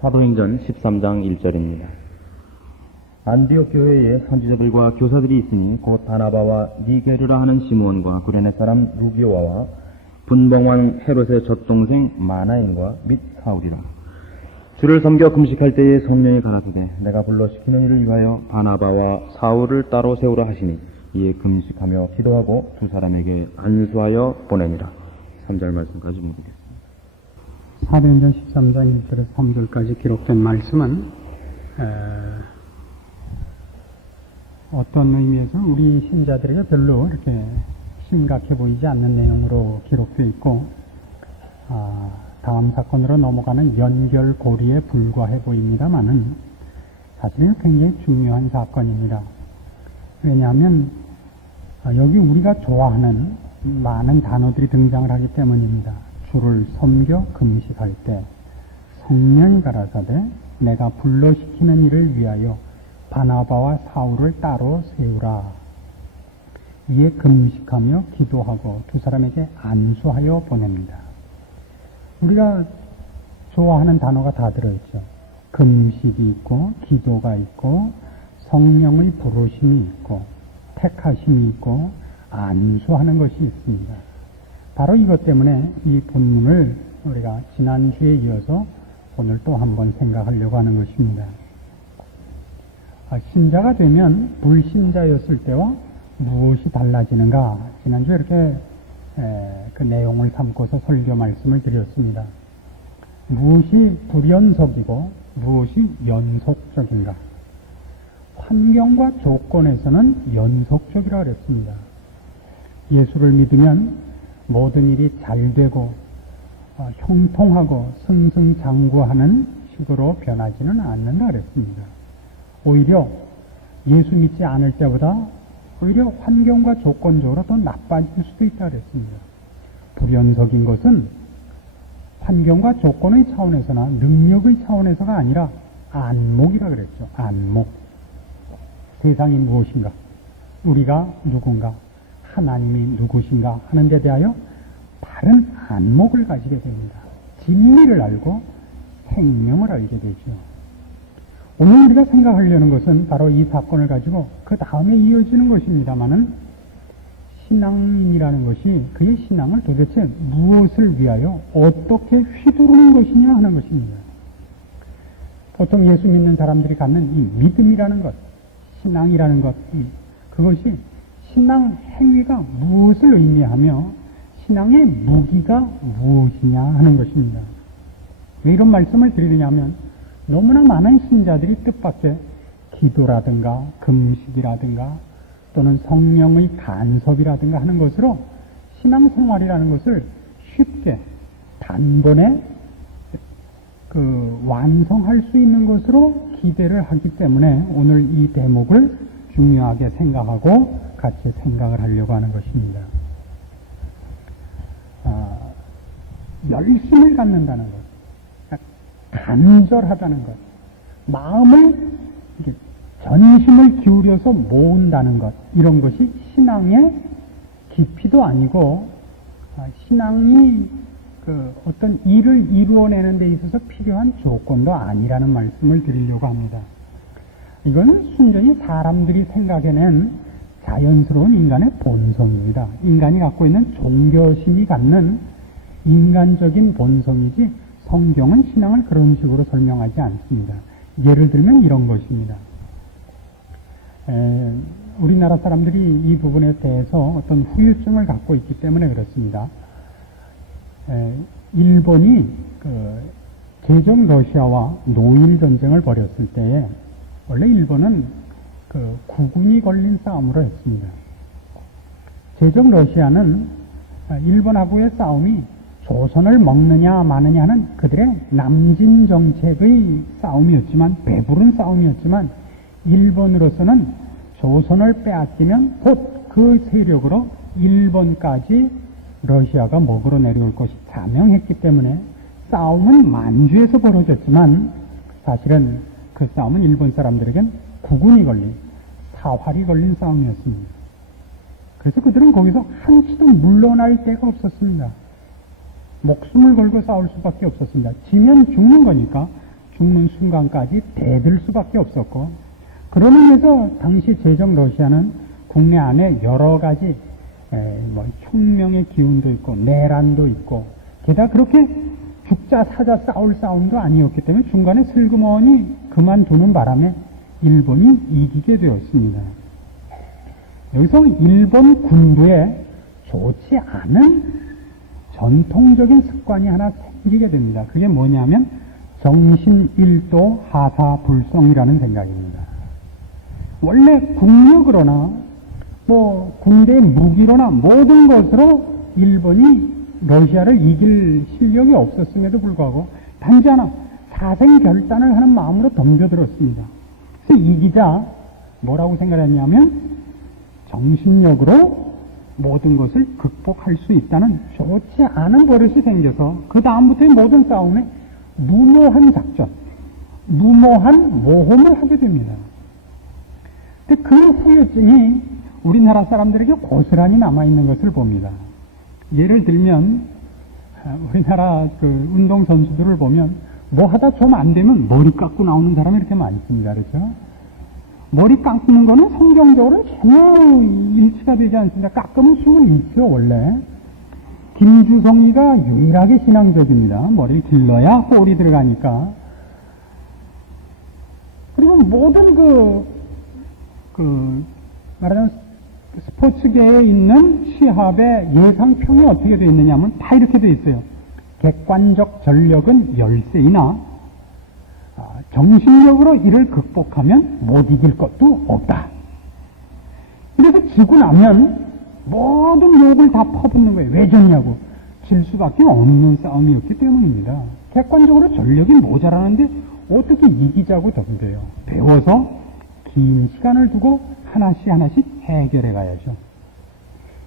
사도행전 13장 1절입니다. 안디옥 교회에 선지자들과 교사들이 있으니 곧 바나바와 니게르라 하는 시므온과 구레네 사람 루기오와 분봉왕 헤롯의 젖동생 마나인과 및 사울이라. 주를 섬겨 금식할 때에 성령이 가라사대 내가 불러 시키는 일을 위하여 바나바와 사울을 따로 세우라 하시니 이에 금식하며 기도하고 두 사람에게 안수하여 보내니라. 3절 말씀까지 묻겠습니다. 사도행전 13장 1절에서 3절까지 기록된 말씀은 어떤 의미에서 우리 신자들에게 별로 이렇게 심각해 보이지 않는 내용으로 기록되어 있고 다음 사건으로 넘어가는 연결고리에 불과해 보입니다만은 사실은 굉장히 중요한 사건입니다. 왜냐하면 여기 우리가 좋아하는 많은 단어들이 등장을 하기 때문입니다. 주를 섬겨 금식할 때 성령이 가라사대 내가 불러시키는 일을 위하여 바나바와 사울을 따로 세우라. 이에 금식하며 기도하고 두 사람에게 안수하여 보냅니다. 우리가 좋아하는 단어가 다 들어있죠. 금식이 있고 기도가 있고 성령의 부르심이 있고 택하심이 있고 안수하는 것이 있습니다. 바로 이것 때문에 이 본문을 우리가 지난주에 이어서 오늘 또 한번 생각하려고 하는 것입니다. 신자가 되면 불신자였을 때와 무엇이 달라지는가? 지난주에 이렇게 그 내용을 삼고서 설교 말씀을 드렸습니다. 무엇이 불연속이고 무엇이 연속적인가? 환경과 조건에서는 연속적이라고 그랬습니다. 예수를 믿으면 모든 일이 잘 되고 형통하고 승승장구하는 식으로 변하지는 않는다 그랬습니다. 오히려 예수 믿지 않을 때보다 오히려 환경과 조건적으로 더 나빠질 수도 있다 그랬습니다. 불연속인 것은 환경과 조건의 차원에서나 능력의 차원에서가 아니라 안목이라 그랬죠. 안목. 세상이 무엇인가? 우리가 누군가? 하나님이 누구신가 하는 데 대하여 바른 안목을 가지게 됩니다. 진리를 알고 생명을 알게 되죠. 오늘 우리가 생각하려는 것은 바로 이 사건을 가지고 그 다음에 이어지는 것입니다마는 신앙인이라는 것이 그의 신앙을 도대체 무엇을 위하여 어떻게 휘두르는 것이냐 하는 것입니다. 보통 예수 믿는 사람들이 갖는 이 믿음이라는 것, 신앙이라는 것, 그것이 신앙 행위가 무엇을 의미하며 신앙의 무기가 무엇이냐 하는 것입니다. 왜 이런 말씀을 드리느냐면 너무나 많은 신자들이 뜻밖의 기도라든가 금식이라든가 또는 성령의 간섭이라든가 하는 것으로 신앙생활이라는 것을 쉽게 단번에 완성할 수 있는 것으로 기대를 하기 때문에 오늘 이 대목을 중요하게 생각하고 같이 생각을 하려고 하는 것입니다. 열심을 갖는다는 것, 간절하다는 것, 마음을 전심을 기울여서 모은다는 것, 이런 것이 신앙의 깊이도 아니고 신앙이 어떤 일을 이루어내는 데 있어서 필요한 조건도 아니라는 말씀을 드리려고 합니다. 이건 순전히 사람들이 생각해낸 자연스러운 인간의 본성입니다. 인간이 갖고 있는 종교심이 갖는 인간적인 본성이지 성경은 신앙을 그런 식으로 설명하지 않습니다. 예를 들면 이런 것입니다. 우리나라 사람들이 이 부분에 대해서 어떤 후유증을 갖고 있기 때문에 그렇습니다. 일본이 제정 러시아와 노일 전쟁을 벌였을 때에 원래 일본은 국군이 걸린 싸움으로 했습니다. 제정 러시아는 일본하고의 싸움이 조선을 먹느냐 마느냐 하는 그들의 남진 정책의 싸움이었지만, 배부른 싸움이었지만, 일본으로서는 조선을 빼앗기면 곧 그 세력으로 일본까지 러시아가 먹으러 내려올 것이 자명했기 때문에 싸움은 만주에서 벌어졌지만 사실은 그 싸움은 일본 사람들에겐 국군이 걸린, 사활이 걸린 싸움이었습니다. 그래서 그들은 거기서 한치도 물러날 데가 없었습니다. 목숨을 걸고 싸울 수밖에 없었습니다. 지면 죽는 거니까 죽는 순간까지 대들 수밖에 없었고, 그런 의미에서 당시 제정 러시아는 국내 안에 여러 가지 혁명의 기운도 있고 내란도 있고, 게다가 그렇게 죽자 사자 싸울 싸움도 아니었기 때문에 중간에 슬그머니 그만두는 바람에 일본이 이기게 되었습니다. 여기서 일본 군부에 좋지 않은 전통적인 습관이 하나 생기게 됩니다. 그게 뭐냐면 정신일도 하사불성이라는 생각입니다. 원래 국력으로나 군대의 무기로나 모든 것으로 일본이 러시아를 이길 실력이 없었음에도 불구하고 단지 하나 사생결단을 하는 마음으로 덤벼들었습니다. 그래서 이기자 뭐라고 생각했냐면 정신력으로 모든 것을 극복할 수 있다는 좋지 않은 버릇이 생겨서 그 다음부터의 모든 싸움에 무모한 작전, 무모한 모험을 하게 됩니다. 근데 그 후유증이 우리나라 사람들에게 고스란히 남아있는 것을 봅니다. 예를 들면 우리나라 운동선수들을 보면 뭐 하다 좀 안 되면 머리 깎고 나오는 사람이 이렇게 많습니다. 그렇죠? 머리 깎는 거는 성경적으로는 전혀 일치가 되지 않습니다. 깎으면 숨을 잃죠, 원래. 김주성이가 유일하게 신앙적입니다. 머리를 길러야 홀이 들어가니까. 그리고 모든 말하자면 스포츠계에 있는 시합의 예상평이 어떻게 되어 있느냐 하면 다 이렇게 되어 있어요. 객관적 전력은 열세이나 정신력으로 이를 극복하면 못 이길 것도 없다. 그래서 지고 나면 모든 욕을 다 퍼붓는 거예요. 왜 졌냐고. 질 수밖에 없는 싸움이었기 때문입니다. 객관적으로 전력이 모자라는데 어떻게 이기자고 덤벼요. 배워서 긴 시간을 두고 하나씩 해결해 가야죠.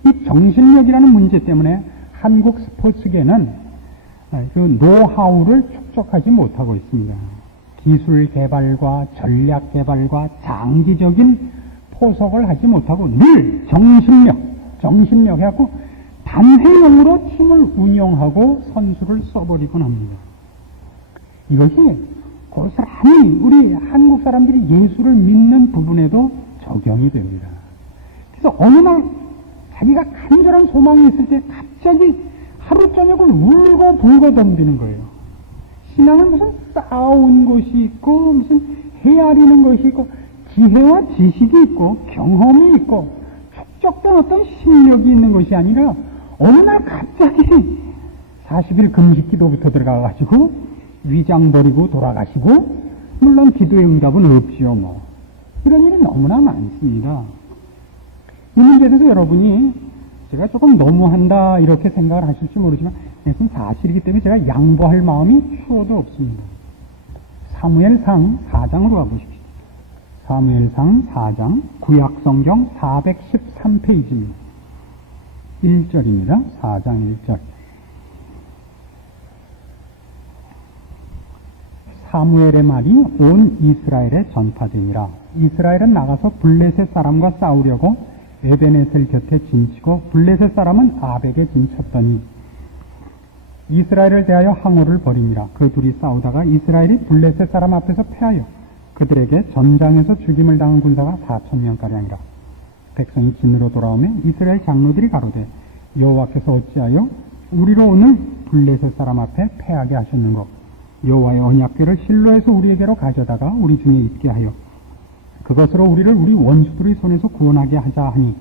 이 정신력이라는 문제 때문에 한국 스포츠계는 그 노하우를 축적하지 못하고 있습니다. 기술 개발과 전략 개발과 장기적인 포석을 하지 못하고 늘 정신력 해갖고 단회용으로 팀을 운영하고 선수를 써버리곤 합니다. 이것이 고스란히 우리 한국 사람들이 예술을 믿는 부분에도 적용이 됩니다. 그래서 어느 날 자기가 간절한 소망이 있을 때 갑자기 하루 저녁을 울고 불고 덤비는 거예요. 신앙은 무슨 쌓아온 것이 있고 무슨 헤아리는 것이 있고 지혜와 지식이 있고 경험이 있고 축적된 어떤 실력이 있는 것이 아니라 어느 날 갑자기 40일 금식 기도부터 들어가가지고 위장 버리고 돌아가시고, 물론 기도의 응답은 없지요, 뭐. 이런 일이 너무나 많습니다. 이 문제에 대해서 여러분이 제가 조금 너무한다 이렇게 생각을 하실지 모르지만 이것은 사실이기 때문에 제가 양보할 마음이 추워도 없습니다. 사무엘상 4장으로 가보십시오. 사무엘상 4장 구약성경 413페이지입니다. 1절입니다. 4장 1절. 사무엘의 말이 온 이스라엘에 전파되니라. 이스라엘은 나가서 블레셋 사람과 싸우려고 에베네셀 곁에 진치고 블레셋 사람은 아벡에 진쳤더니 이스라엘을 대하여 항호를 벌이니라. 그 둘이 싸우다가 이스라엘이 블레셋 사람 앞에서 패하여 그들에게 전장에서 죽임을 당한 군사가 4,000명가량이라. 백성이 진으로 돌아오며 이스라엘 장로들이 가로되 여호와께서 어찌하여 우리로 오늘 블레셋 사람 앞에 패하게 하셨는고. 여호와의 언약궤를 실로에서 우리에게로 가져다가 우리 중에 있게 하여 그것으로 우리를 우리 원수들의 손에서 구원하게 하자 하니,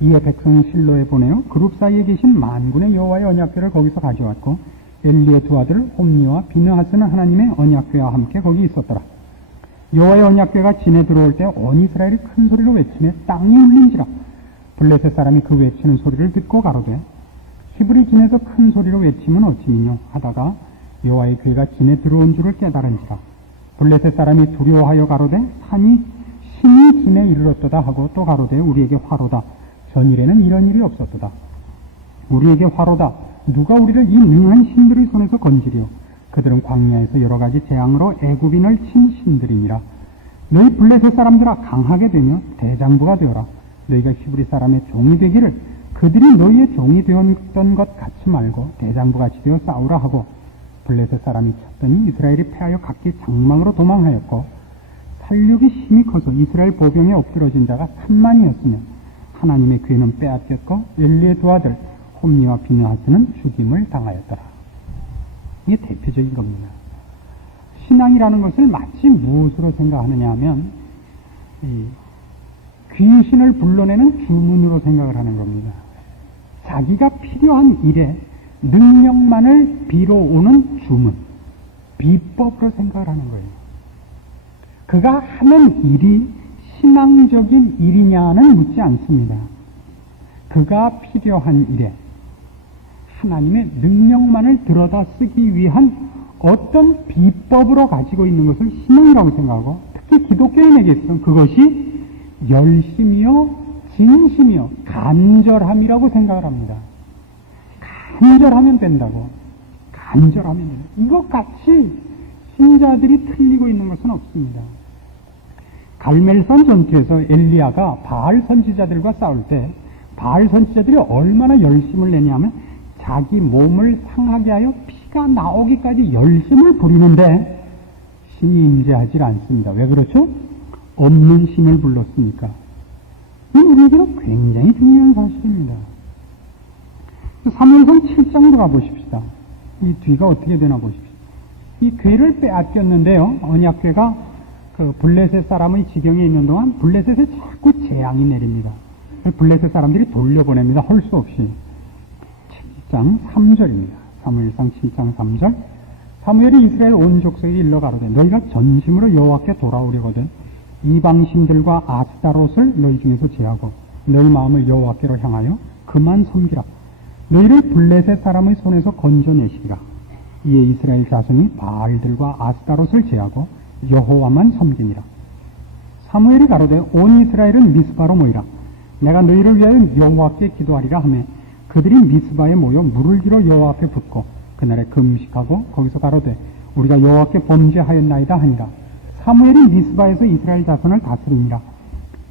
이에 백성이 실로에 보내어 그룹 사이에 계신 만군의 여호와의 언약궤를 거기서 가져왔고 엘리의 두 아들 홈니와 비느하스는 하나님의 언약궤와 함께 거기 있었더라. 여호와의 언약궤가 진에 들어올 때 온 이스라엘이 큰 소리로 외치며 땅이 울린지라. 블레셋 사람이 그 외치는 소리를 듣고 가로되 히브리 진에서 큰 소리로 외치면 어찌미뇨 하다가 여호와의 궤가 진에 들어온 줄을 깨달은지라. 블레셋 사람이 두려워하여 가로되 신이 진에 이르렀도다 하고 또 가로되 우리에게 화로다. 전일에는 이런 일이 없었도다. 우리에게 화로다. 누가 우리를 이 능한 신들의 손에서 건지리요. 그들은 광야에서 여러 가지 재앙으로 애굽인을 친 신들이니라. 너희 블레셋 사람들아 강하게 되며 대장부가 되어라. 너희가 히브리 사람의 종이 되기를 그들이 너희의 종이 되었던 것 같이 말고 대장부같이 되어 싸우라 하고, 블레셋 사람이 쳤더니 이스라엘이 패하여 각기 장막으로 도망하였고 살육이 심히 커서 이스라엘 보병에 엎드러진 자가 3만이었으며 하나님의 괴는 빼앗겼고 엘리의 두 아들 홈니와 비느하스는 죽임을 당하였더라. 이게 대표적인 겁니다. 신앙이라는 것을 마치 무엇으로 생각하느냐 하면 귀신을 불러내는 주문으로 생각을 하는 겁니다. 자기가 필요한 일에 능력만을 빌어오는 주문, 비법으로 생각을 하는 거예요. 그가 하는 일이 신앙적인 일이냐는 묻지 않습니다. 그가 필요한 일에 하나님의 능력만을 들여다 쓰기 위한 어떤 비법으로 가지고 있는 것을 신앙이라고 생각하고, 특히 기독교인에게 있어서는 그것이 열심이요, 진심이요, 간절함이라고 생각을 합니다. 간절하면 된다고. 간절하면 된다. 이것같이 신자들이 틀리고 있는 것은 없습니다. 갈멜산 전투에서 엘리야가 바알 선지자들과 싸울 때 바알 선지자들이 얼마나 열심을 내냐면 자기 몸을 상하게 하여 피가 나오기까지 열심을 부리는데 신이 임재하지 않습니다. 왜 그렇죠? 없는 신을 불렀으니까. 이 우리에게는 굉장히 중요한 사실입니다. 사무엘상 7장으로 가보십시다. 이 뒤가 어떻게 되나 보십시오. 이 괴를 빼앗겼는데요. 언약궤가 그 블레셋 사람의 지경에 있는 동안 블레셋에 자꾸 재앙이 내립니다. 블레셋 사람들이 돌려보냅니다. 할 수 없이. 7장 3절입니다. 사무엘상 7장 3절. 사무엘이 이스라엘 온 족속에게 일러 가로되 너희가 전심으로 여호와께 돌아오려거든 이방신들과 아스타롯을 너희 중에서 제하고 너희 마음을 여호와께로 향하여 그만 섬기라. 너희를 블레셋 사람의 손에서 건져내시리라. 이에 이스라엘 자손이 바알들과 아스타롯을 제하고 여호와만 섬기니라. 사무엘이 가로되 온 이스라엘은 미스바로 모이라. 내가 너희를 위하여 여호와께 기도하리라 하매 그들이 미스바에 모여 물을 길어 여호와 앞에 붓고 그날에 금식하고 거기서 가로되 우리가 여호와께 범죄하였나이다 하니라. 사무엘이 미스바에서 이스라엘 자손을 다스리니라.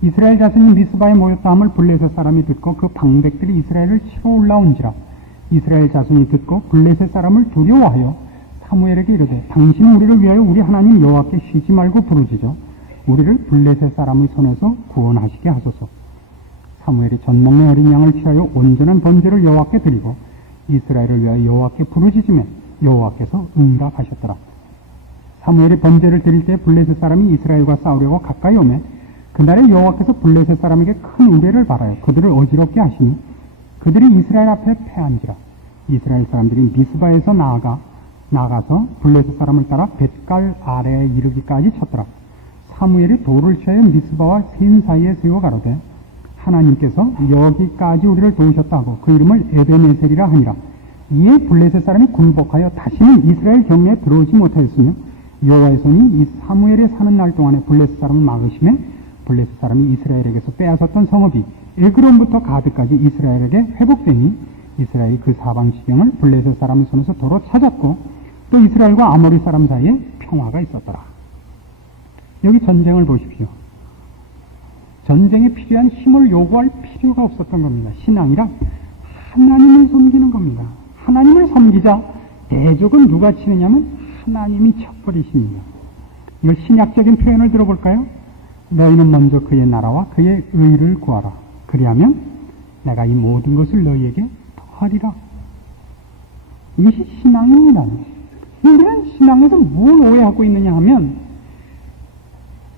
이스라엘 자손이 미스바에 모였다 함을 블레셋 사람이 듣고 그 방백들이 이스라엘을 치러 올라온지라. 이스라엘 자손이 듣고 블레셋 사람을 두려워하여 사무엘에게 이르되 당신은 우리를 위하여 우리 하나님 여호와께 쉬지 말고 부르짖어 우리를 블레셋 사람의 손에서 구원하시게 하소서. 사무엘이 젖먹는 어린 양을 취하여 온전한 번제를 여호와께 드리고 이스라엘을 위하여 여호와께 부르짖으면 여호와께서 응답하셨더라. 사무엘이 번제를 드릴 때 블레셋 사람이 이스라엘과 싸우려고 가까이 오매 그날에 여호와께서 블레셋 사람에게 큰 우레를 발하여 그들을 어지럽게 하시니 그들이 이스라엘 앞에 패한지라. 이스라엘 사람들이 미스바에서 나가서 블레셋 사람을 따라 벳갈 아래에 이르기까지 쳤더라. 사무엘이 돌을 취하여 미스바와 센 사이에 세워 가로되 하나님께서 여기까지 우리를 도우셨다 하고 그 이름을 에베네셀이라 하니라. 이에 블레셋 사람이 굴복하여 다시는 이스라엘 경내에 들어오지 못하였으며 여호와의 손이 이 사무엘이 사는 날 동안에 블레셋 사람을 막으심에 블레셋 사람이 이스라엘에게서 빼앗았던 성읍이 에그론부터 가드까지 이스라엘에게 회복되니 이스라엘이 그 사방 지경을 블레셋 사람의 손에서 도로 찾았고 또 이스라엘과 아모리 사람 사이에 평화가 있었더라. 여기 전쟁을 보십시오. 전쟁에 필요한 힘을 요구할 필요가 없었던 겁니다. 신앙이라 하나님을 섬기는 겁니다. 하나님을 섬기자 대적은 누가 치느냐면 하나님이 쳐버리십니다. 이걸 신약적인 표현을 들어볼까요? 너희는 먼저 그의 나라와 그의 의를 구하라. 그리하면 내가 이 모든 것을 너희에게 더하리라. 이것이 신앙입니다. 우리는 신앙에서 뭘 오해하고 있느냐 하면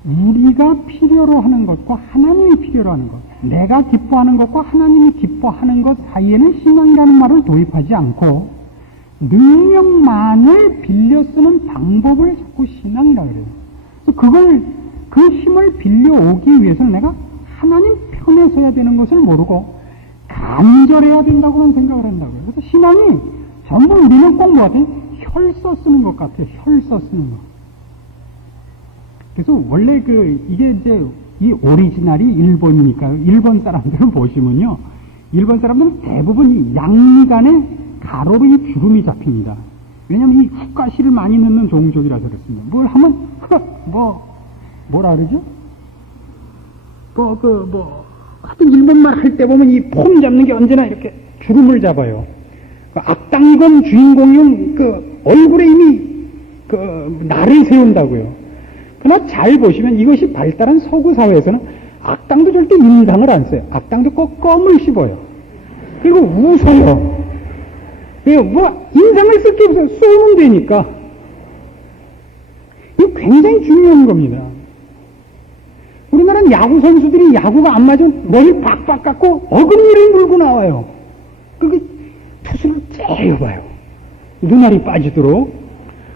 우리가 필요로 하는 것과 하나님이 필요로 하는 것, 내가 기뻐하는 것과 하나님이 기뻐하는 것 사이에는 신앙이라는 말을 도입하지 않고 능력만을 빌려 쓰는 방법을 자꾸 신앙이라고 그래요. 그래서 그 힘을 빌려오기 위해서는 내가 하나님 편에 서야 되는 것을 모르고 간절해야 된다고만 생각을 한다고요. 그래서 신앙이 전부 우리는 꼭 뭐 같아요? 혈서 쓰는 것 같아요. 혈서 쓰는 것. 그래서 원래 이게 이제 이 오리지널이 일본이니까요. 일본 사람들은 보시면요. 일본 사람들은 대부분 이 양간에 가로로 이 주름이 잡힙니다. 왜냐하면 이 훅가시를 많이 넣는 종족이라서 그렇습니다. 뭘 하면 뭐라 그러죠? 하여튼 일본말 할 때 보면 이 폼 잡는 게 언제나 이렇게 주름을 잡아요. 악당이건 주인공이건 얼굴에 이미 날을 세운다고요. 그러나 잘 보시면 이것이 발달한 서구 사회에서는 악당도 절대 인상을 안 써요. 악당도 꼭 껌을 씹어요. 그리고 웃어요. 인상을 쓸 게 없어요. 쏘면 되니까. 이거 굉장히 중요한 겁니다. 우리나라는 야구 선수들이 야구가 안 맞으면 머리를 박박 깎고 어금니를 물고 나와요. 투수를 째려봐요. 눈알이 빠지도록.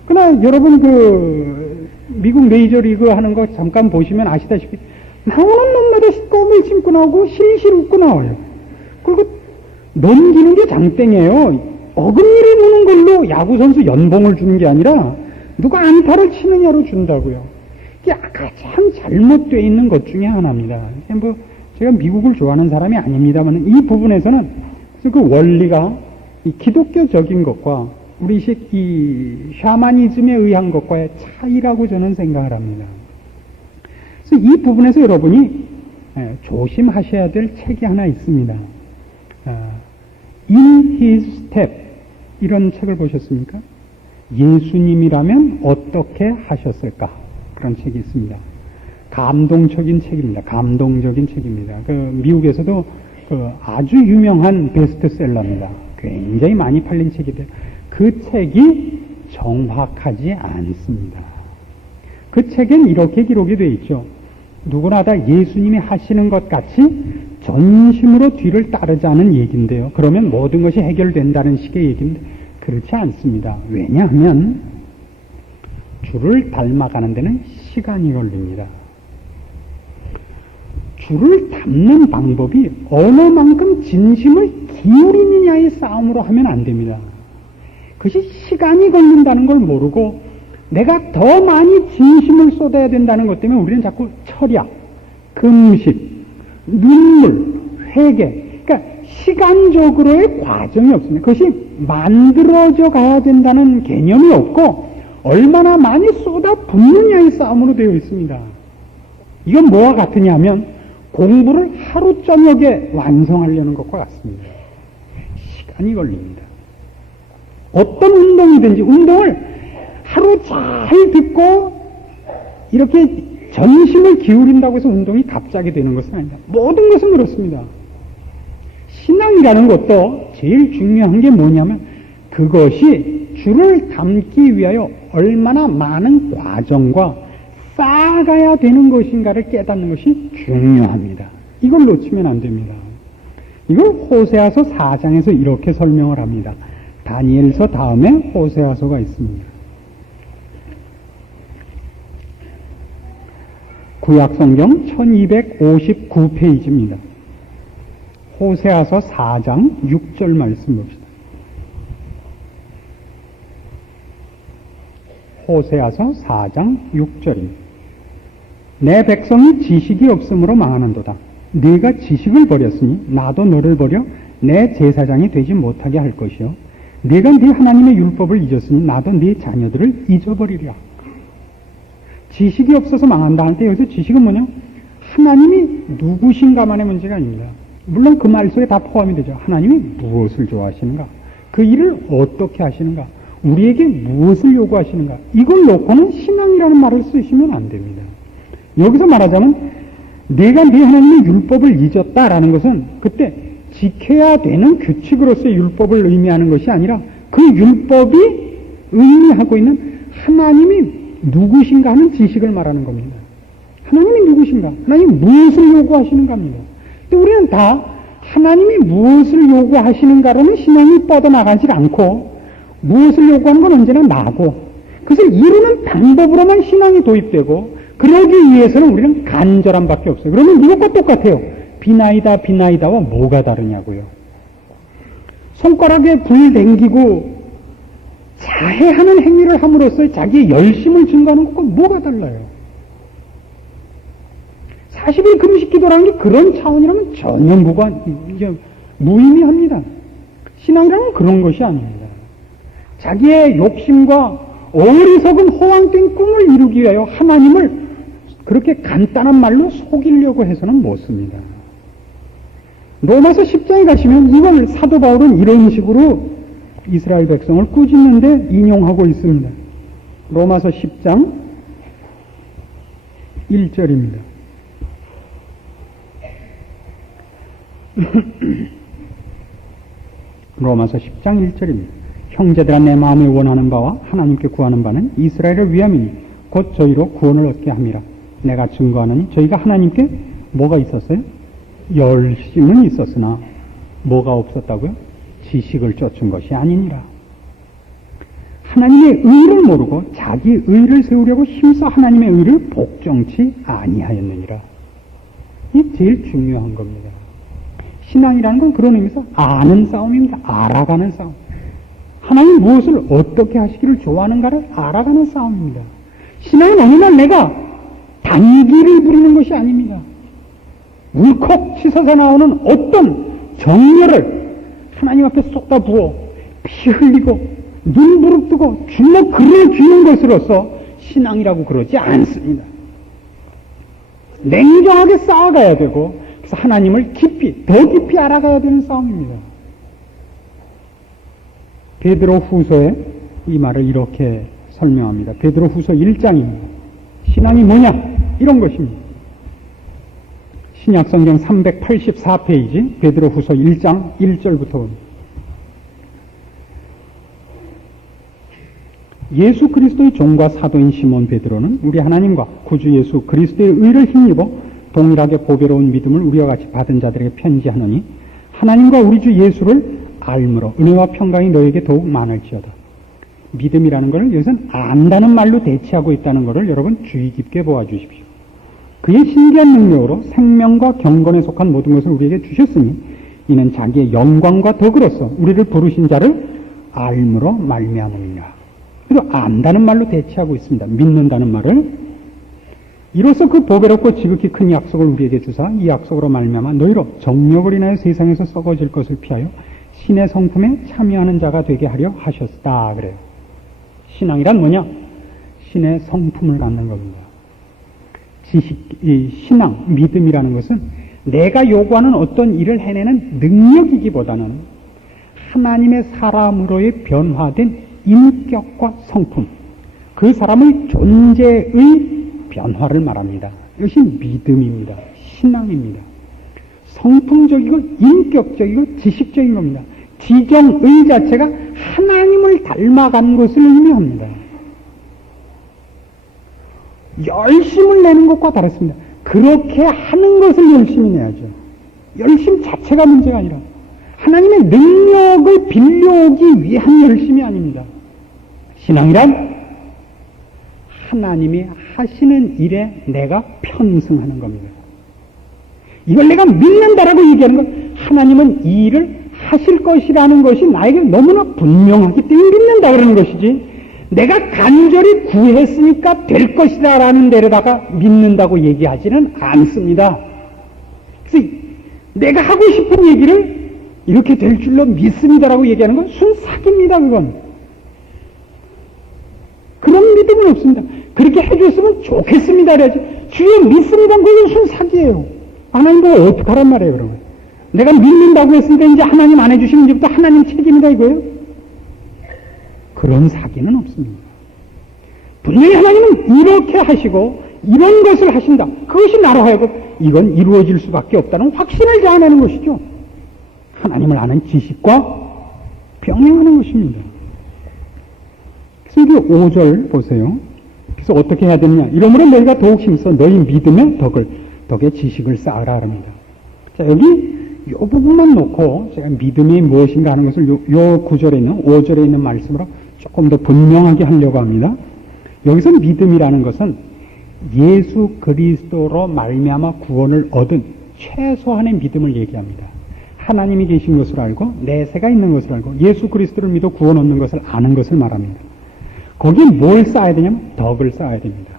그러나 여러분 미국 메이저리그 하는 거 잠깐 보시면 아시다시피 나오는 놈마다 껌을 씹고 나오고 실실 웃고 나와요. 그리고 넘기는 게 장땡이에요. 어금니를 무는 걸로 야구선수 연봉을 주는 게 아니라 누가 안타를 치느냐로 준다고요. 이게 가장 잘못되어 있는 것 중에 하나입니다. 제가 미국을 좋아하는 사람이 아닙니다만 이 부분에서는 그 원리가 이 기독교적인 것과 우리식 이 샤머니즘에 의한 것과의 차이라고 저는 생각을 합니다. 그래서 이 부분에서 여러분이 조심하셔야 될 책이 하나 있습니다. In His Step 이런 책을 보셨습니까? 예수님이라면 어떻게 하셨을까? 그런 책이 있습니다. 감동적인 책입니다. 감동적인 책입니다. 미국에서도 아주 유명한 베스트셀러입니다. 굉장히 많이 팔린 책인데 그 책이 정확하지 않습니다. 그 책엔 이렇게 기록이 되어 있죠. 누구나 다 예수님이 하시는 것 같이 전심으로 뒤를 따르자는 얘기인데요. 그러면 모든 것이 해결된다는 식의 얘기인데 그렇지 않습니다. 왜냐하면 주를 닮아가는 데는 시간이 걸립니다. 주를 닮는 방법이 얼마만큼 진심을 기울이느냐의 싸움으로 하면 안 됩니다. 그것이 시간이 걸린다는 걸 모르고 내가 더 많이 진심을 쏟아야 된다는 것 때문에 우리는 자꾸 철야, 금식, 눈물, 회개, 그러니까 시간적으로의 과정이 없습니다. 그것이 만들어져 가야 된다는 개념이 없고 얼마나 많이 쏟아붓느냐의 싸움으로 되어 있습니다. 이건 뭐와 같으냐 하면 공부를 하루 저녁에 완성하려는 것과 같습니다. 시간이 걸립니다. 어떤 운동이든지 운동을 하루 잘 듣고 이렇게 전심을 기울인다고 해서 운동이 갑자기 되는 것은 아니다. 모든 것은 그렇습니다. 신앙이라는 것도 제일 중요한 게 뭐냐면 그것이 주를 닮기 위하여 얼마나 많은 과정과 쌓아가야 되는 것인가를 깨닫는 것이 중요합니다. 이걸 놓치면 안 됩니다. 이걸 호세아서 4장에서 이렇게 설명을 합니다. 다니엘서 다음에 호세아서가 있습니다. 구약성경 1259페이지입니다. 호세아서 4장 6절 말씀 봅시다. 호세아서 4장 6절입니다. 내 백성이 지식이 없으므로 망하는도다. 네가 지식을 버렸으니 나도 너를 버려 내 제사장이 되지 못하게 할 것이요. 네가 네 하나님의 율법을 잊었으니 나도 네 자녀들을 잊어버리랴. 지식이 없어서 망한다 할 때 여기서 지식은 뭐냐? 하나님이 누구신가만의 문제가 아닙니다. 물론 그 말 속에 다 포함이 되죠. 하나님이 무엇을 좋아하시는가? 그 일을 어떻게 하시는가? 우리에게 무엇을 요구하시는가? 이걸 놓고는 신앙이라는 말을 쓰시면 안 됩니다. 여기서 말하자면 내가 네 하나님의 율법을 잊었다라는 것은 그때 지켜야 되는 규칙으로서의 율법을 의미하는 것이 아니라 그 율법이 의미하고 있는 하나님이 누구신가 하는 지식을 말하는 겁니다. 하나님이 누구신가? 하나님이 무엇을 요구하시는가 합니다. 근데 우리는 다 하나님이 무엇을 요구하시는가로는 신앙이 뻗어나가지 않고 무엇을 요구하는 건 언제나 나고 그것을 이루는 방법으로만 신앙이 도입되고 그러기 위해서는 우리는 간절함밖에 없어요. 그러면 이것과 똑같아요. 비나이다 비나이다와 뭐가 다르냐고요. 손가락에 불 댕기고 자해하는 행위를 함으로써 자기의 열심을 증거하는 것과 뭐가 달라요. 40일 금식 기도라는 게 그런 차원이라면 전혀 무의미합니다. 신앙이라는 그런 것이 아닙니다. 자기의 욕심과 어리석은 허황된 꿈을 이루기 위하여 하나님을 그렇게 간단한 말로 속이려고 해서는 못 씁니다. 로마서 10장에 가시면 이걸 사도 바울은 이런 식으로 이스라엘 백성을 꾸짖는데 인용하고 있습니다. 로마서 10장 1절입니다. 로마서 10장 1절입니다. 형제들아 내 마음에 원하는 바와 하나님께 구하는 바는 이스라엘을 위함이니 곧 저희로 구원을 얻게 함이라. 내가 증거하노니 저희가 하나님께 뭐가 있었어요? 열심은 있었으나 뭐가 없었다고요? 지식을 쫓은 것이 아니니라. 하나님의 의를 모르고 자기 의를 세우려고 힘써 하나님의 의를 복종치 아니하였느니라. 이게 제일 중요한 겁니다. 신앙이라는 건 그런 의미에서 아는 싸움입니다. 알아가는 싸움. 하나님 무엇을 어떻게 하시기를 좋아하는가를 알아가는 싸움입니다. 신앙은 어느 날 내가 단기를 부리는 것이 아닙니다. 울컥 치솟아 나오는 어떤 정열을 하나님 앞에 쏟아부어 피 흘리고 눈 부릅뜨고 주먹 그려 쥐는 것으로서 신앙이라고 그러지 않습니다. 냉정하게 쌓아가야 되고 그래서 하나님을 깊이 더 깊이 알아가야 되는 싸움입니다. 베드로 후서에 이 말을 이렇게 설명합니다. 베드로 후서 1장입니다. 신앙이 뭐냐? 이런 것입니다. 신약성경 384페이지 베드로 후서 1장 1절부터 봅니다. 예수 그리스도의 종과 사도인 시몬 베드로는 우리 하나님과 구주 예수 그리스도의 의를 힘입어 동일하게 보배로운 믿음을 우리와 같이 받은 자들에게 편지하노니 하나님과 우리 주 예수를 알므로 은혜와 평강이 너에게 더욱 많을지어다. 믿음이라는 것을 여기서는 안다는 말로 대체하고 있다는 것을 여러분 주의 깊게 보아주십시오. 그의 신기한 능력으로 생명과 경건에 속한 모든 것을 우리에게 주셨으니 이는 자기의 영광과 덕으로서 우리를 부르신 자를 알므로 말미암음이라. 그래서 안다는 말로 대체하고 있습니다. 믿는다는 말을. 이로써 그 보배롭고 지극히 큰 약속을 우리에게 주사 이 약속으로 말미암아 너희로 정력을 인하여 세상에서 썩어질 것을 피하여 신의 성품에 참여하는 자가 되게 하려 하셨다 그래요. 신앙이란 뭐냐? 신의 성품을 갖는 겁니다. 신앙, 믿음이라는 것은 내가 요구하는 어떤 일을 해내는 능력이기보다는 하나님의 사람으로의 변화된 인격과 성품, 그 사람의 존재의 변화를 말합니다. 이것이 믿음입니다. 신앙입니다. 성품적이고 인격적이고 지식적인 겁니다. 지정의 자체가 하나님을 닮아간 것을 의미합니다. 열심을 내는 것과 다릅니다. 그렇게 하는 것을 열심히 내야죠. 열심 자체가 문제가 아니라 하나님의 능력을 빌려오기 위한 열심이 아닙니다. 신앙이란 하나님이 하시는 일에 내가 편승하는 겁니다. 이걸 내가 믿는다라고 얘기하는 건 하나님은 이 일을 하실 것이라는 것이 나에게 너무나 분명하기 때문에 믿는다 그러는 것이지 내가 간절히 구했으니까 될 것이다라는 데려다가 믿는다고 얘기하지는 않습니다. 그래서 내가 하고 싶은 얘기를 이렇게 될 줄로 믿습니다라고 얘기하는 건 순사기입니다. 그건. 그런 믿음은 없습니다. 그렇게 해줬으면 좋겠습니다. 그래야지. 주여 믿습니다. 그건 순사기예요. 하나님 보고 어떡하란 말이에요. 그러면. 내가 믿는다고 했으니까 이제 하나님 안 해주시면 이제부터 하나님 책임이다 이거예요. 그런 사기는 없습니다. 분명히 하나님은 이렇게 하시고 이런 것을 하신다. 그것이 나로 하여금 이건 이루어질 수밖에 없다는 확신을 자아내는 것이죠. 하나님을 아는 지식과 병행하는 것입니다. 그래서 여기 5절 보세요. 그래서 어떻게 해야 되느냐. 이러므로 너희가 더욱 힘써 너희 믿음의 덕에 지식을 쌓으라 합니다. 자, 여기 이 부분만 놓고 제가 믿음이 무엇인가 하는 것을 요 구절에 있는 5절에 있는 말씀으로 조금 더 분명하게 하려고 합니다. 여기서 믿음이라는 것은 예수 그리스도로 말미암아 구원을 얻은 최소한의 믿음을 얘기합니다. 하나님이 계신 것을 알고 내세가 있는 것을 알고 예수 그리스도를 믿어 구원 얻는 것을 아는 것을 말합니다. 거기에 뭘 쌓아야 되냐면 덕을 쌓아야 됩니다.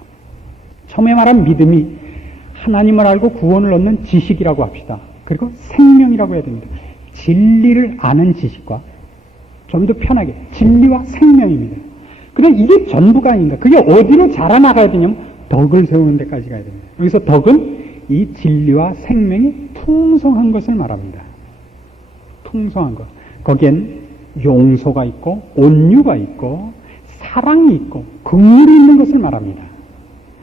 처음에 말한 믿음이 하나님을 알고 구원을 얻는 지식이라고 합시다. 그리고 생명이라고 해야 됩니다. 진리를 아는 지식과 좀 더 편하게 진리와 생명입니다. 그럼 이게 전부가 아닙니다. 그게 어디로 자라나가야 되냐면 덕을 세우는 데까지 가야 됩니다. 여기서 덕은 이 진리와 생명이 풍성한 것을 말합니다. 풍성한 것. 거기엔 용서가 있고 온유가 있고 사랑이 있고 긍휼이 있는 것을 말합니다.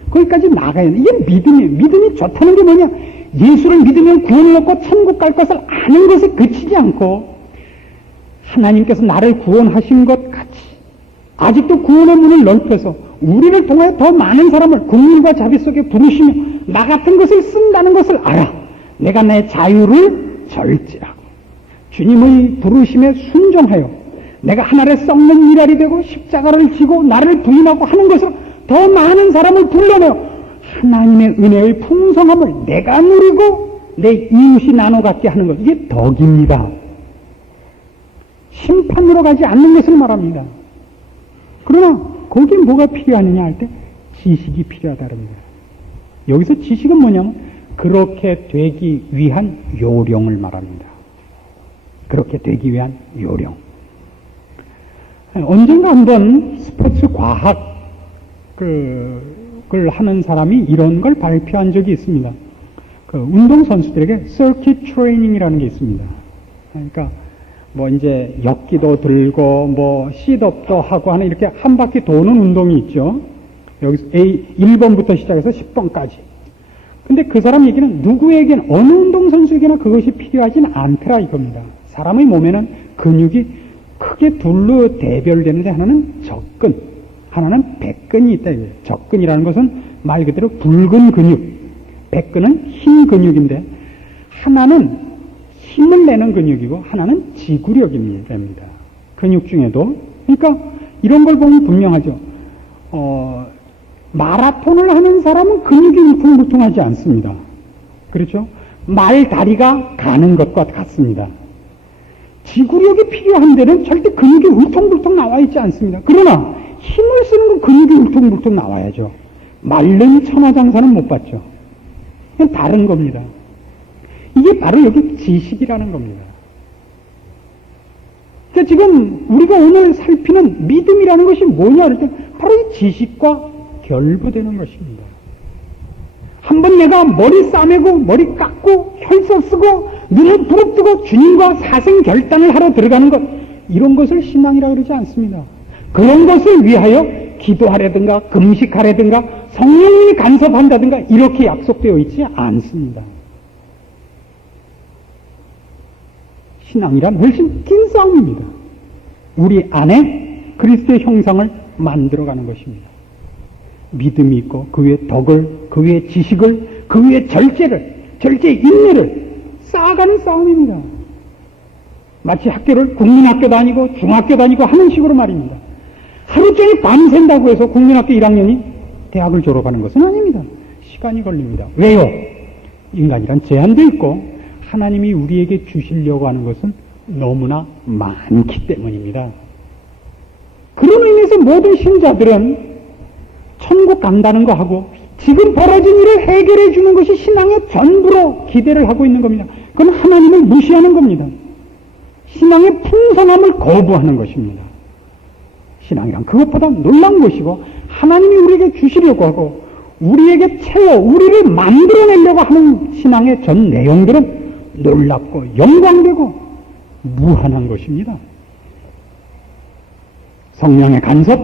거기까지 나가야 돼. 이게 믿음이에요. 믿음이 좋다는 게 뭐냐? 예수를 믿으면 구원을 얻고 천국 갈 것을 아는 것에 그치지 않고 하나님께서 나를 구원하신 것 같이 아직도 구원의 문을 넓혀서 우리를 통하여 더 많은 사람을 긍휼과 자비 속에 부르시며 나 같은 것을 쓴다는 것을 알아. 내가 내 자유를 절제하고 주님의 부르심에 순종하여 내가 하늘에 썩는 미랄이 되고 십자가를 지고 나를 부인하고 하는 것으로 더 많은 사람을 불러내어 하나님의 은혜의 풍성함을 내가 누리고 내 이웃이 나눠 갖게 하는 것. 이게 덕입니다. 심판으로 가지 않는 것을 말합니다. 그러나 거기에 뭐가 필요하느냐 할 때 지식이 필요하다랍니다. 여기서 지식은 뭐냐면 그렇게 되기 위한 요령을 말합니다. 그렇게 되기 위한 요령. 언젠가 한번 스포츠 과학을 하는 사람이 이런 걸 발표한 적이 있습니다. 그 운동선수들에게 서킷 트레이닝이라는 게 있습니다. 그러니까 뭐 이제 역기도 들고 뭐 씰업도 하고 하는 이렇게 한 바퀴 도는 운동이 있죠. 여기서 1번부터 시작해서 10번까지. 근데 그 사람 얘기는 누구에게는 어느 운동선수에게나 그것이 필요하진 않더라 이겁니다. 사람의 몸에는 근육이 크게 둘로 대별되는데 하나는 적근, 하나는 백근이 있다 이거예요. 적근이라는 것은 말 그대로 붉은 근육, 백근은 흰 근육인데 하나는 힘을 내는 근육이고 하나는 지구력입니다. 근육 중에도. 그러니까 이런 걸 보면 분명하죠. 마라톤을 하는 사람은 근육이 울퉁불퉁하지 않습니다. 그렇죠? 말 다리가 가는 것과 같습니다. 지구력이 필요한 데는 절대 근육이 울퉁불퉁 나와 있지 않습니다. 그러나 힘을 쓰는 건 근육이 울퉁불퉁 나와야죠. 마른 천하장사는 못 봤죠. 그냥 다른 겁니다. 이게 바로 여기 지식이라는 겁니다. 그러니까 지금 우리가 오늘 살피는 믿음이라는 것이 뭐냐 할 때 바로 이 지식과 결부되는 것입니다. 한번 내가 머리 싸매고 머리 깎고 혈서 쓰고 눈을 부릅뜨고 주님과 사생 결단을 하러 들어가는 것, 이런 것을 신앙이라고 그러지 않습니다. 그런 것을 위하여 기도하려든가 금식하려든가 성령님이 간섭한다든가 이렇게 약속되어 있지 않습니다. 신앙이란 훨씬 긴 싸움입니다. 우리 안에 그리스도의 형상을 만들어가는 것입니다. 믿음이 있고 그 위에 덕을, 그 위에 지식을, 그 위에 절제 인내를 쌓아가는 싸움입니다. 마치 학교를 국민학교 다니고 중학교 다니고 하는 식으로 말입니다. 하루 종일 밤샌다고 해서 국민학교 1학년이 대학을 졸업하는 것은 아닙니다. 시간이 걸립니다. 왜요? 인간이란 제한되어 있고 하나님이 우리에게 주시려고 하는 것은 너무나 많기 때문입니다. 그런 의미에서 모든 신자들은 천국 간다는 거 하고 지금 벌어진 일을 해결해 주는 것이 신앙의 전부로 기대를 하고 있는 겁니다. 그건 하나님을 무시하는 겁니다. 신앙의 풍성함을 거부하는 것입니다. 신앙이란 그것보다 놀라운 것이고 하나님이 우리에게 주시려고 하고 우리에게 채워 우리를 만들어내려고 하는 신앙의 전 내용들은 놀랍고 영광되고 무한한 것입니다. 성령의 간섭,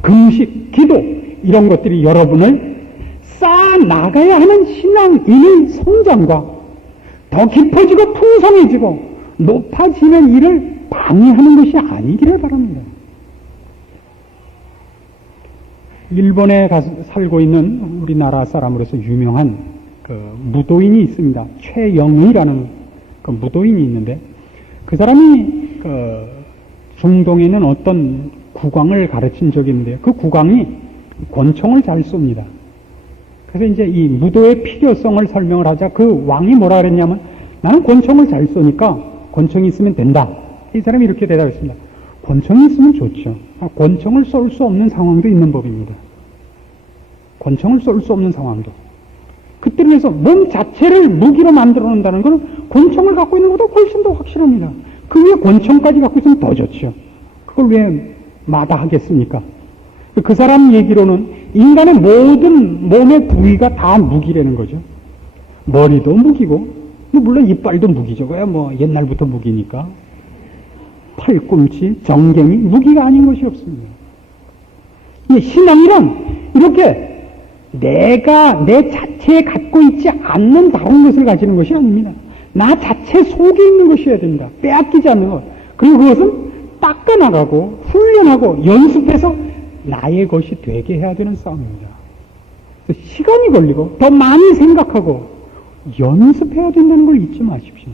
금식, 기도 이런 것들이 여러분을 쌓아나가야 하는 신앙인의 성장과 더 깊어지고 풍성해지고 높아지는 일을 방해하는 것이 아니기를 바랍니다. 일본에 살고 있는 우리나라 사람으로서 유명한 그 무도인이 있습니다. 최영의라는 그 무도인이 있는데 그 사람이 그 중동에 있는 어떤 국왕을 가르친 적이 있는데요. 그 국왕이 권총을 잘 쏩니다. 그래서 이제 이 무도의 필요성을 설명을 하자 그 왕이 뭐라 그랬냐면 나는 권총을 잘 쏘니까 권총이 있으면 된다. 이 사람이 이렇게 대답했습니다. 권총이 있으면 좋죠. 권총을 쏠 수 없는 상황도 있는 법입니다. 권총을 쏠 수 없는 상황도. 그때로 해서 몸 자체를 무기로 만들어 놓는다는 것은 권총을 갖고 있는 것보다 훨씬 더 확실합니다. 그 위에 권총까지 갖고 있으면 더 좋죠. 그걸 왜 마다하겠습니까? 그 사람 얘기로는 인간의 모든 몸의 부위가 다 무기라는 거죠. 머리도 무기고, 물론 이빨도 무기죠. 뭐 옛날부터 무기니까. 팔꿈치, 정갱이, 무기가 아닌 것이 없습니다. 이 신앙이란 이렇게 내가 내 자체에 갖고 있지 않는 다른 것을 가지는 것이 아닙니다. 나 자체 속에 있는 것이어야 됩니다. 빼앗기지 않는 것. 그리고 그것은 닦아나가고 훈련하고 연습해서 나의 것이 되게 해야 되는 싸움입니다. 시간이 걸리고 더 많이 생각하고 연습해야 된다는 걸 잊지 마십시오.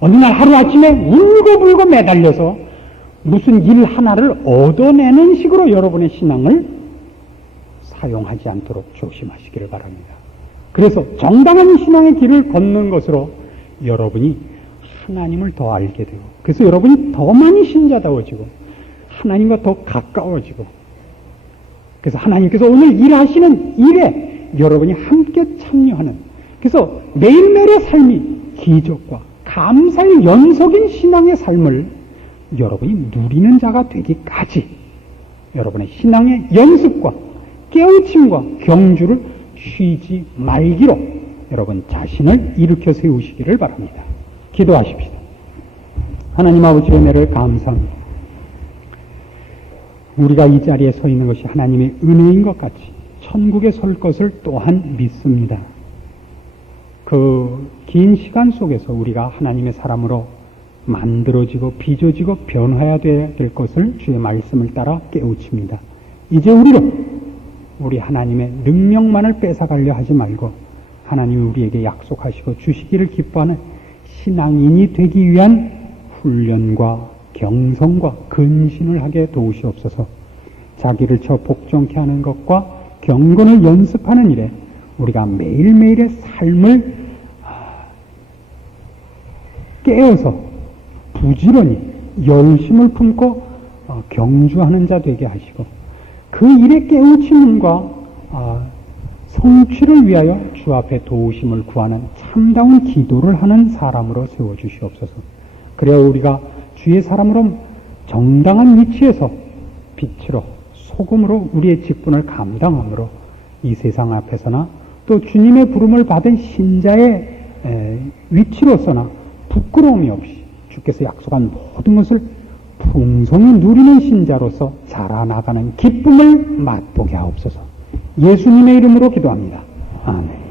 어느 날 하루아침에 울고불고 매달려서 무슨 일 하나를 얻어내는 식으로 여러분의 신앙을 사용하지 않도록 조심하시기를 바랍니다. 그래서 정당한 신앙의 길을 걷는 것으로 여러분이 하나님을 더 알게 되고, 그래서 여러분이 더 많이 신자다워지고 하나님과 더 가까워지고, 그래서 하나님께서 오늘 일하시는 일에 여러분이 함께 참여하는, 그래서 매일매일의 삶이 기적과 감사의 연속인 신앙의 삶을 여러분이 누리는 자가 되기까지 여러분의 신앙의 연습과 깨우침과 경주를 쉬지 말기로 여러분 자신을 일으켜 세우시기를 바랍니다. 기도하십시다. 하나님 아버지의 은혜를 감사합니다. 우리가 이 자리에 서 있는 것이 하나님의 은혜인 것 같이 천국에 설 것을 또한 믿습니다. 그 긴 시간 속에서 우리가 하나님의 사람으로 만들어지고 빚어지고 변화해야 될 것을 주의 말씀을 따라 깨우칩니다. 이제 우리 하나님의 능력만을 뺏어가려 하지 말고 하나님이 우리에게 약속하시고 주시기를 기뻐하는 신앙인이 되기 위한 훈련과 경성과 근신을 하게 도우시옵소서. 자기를 저 복종케 하는 것과 경건을 연습하는 일에 우리가 매일매일의 삶을 깨어서 부지런히 열심을 품고 경주하는 자 되게 하시고, 그 일의 깨우침과 성취를 위하여 주 앞에 도우심을 구하는 참다운 기도를 하는 사람으로 세워주시옵소서. 그래야 우리가 주의 사람으로 정당한 위치에서 빛으로 소금으로 우리의 직분을 감당함으로 이 세상 앞에서나 또 주님의 부름을 받은 신자의 위치로서나 부끄러움이 없이 주께서 약속한 모든 것을 풍성히 누리는 신자로서 자라나가는 기쁨을 맛보게 하옵소서. 예수님의 이름으로 기도합니다. 아멘.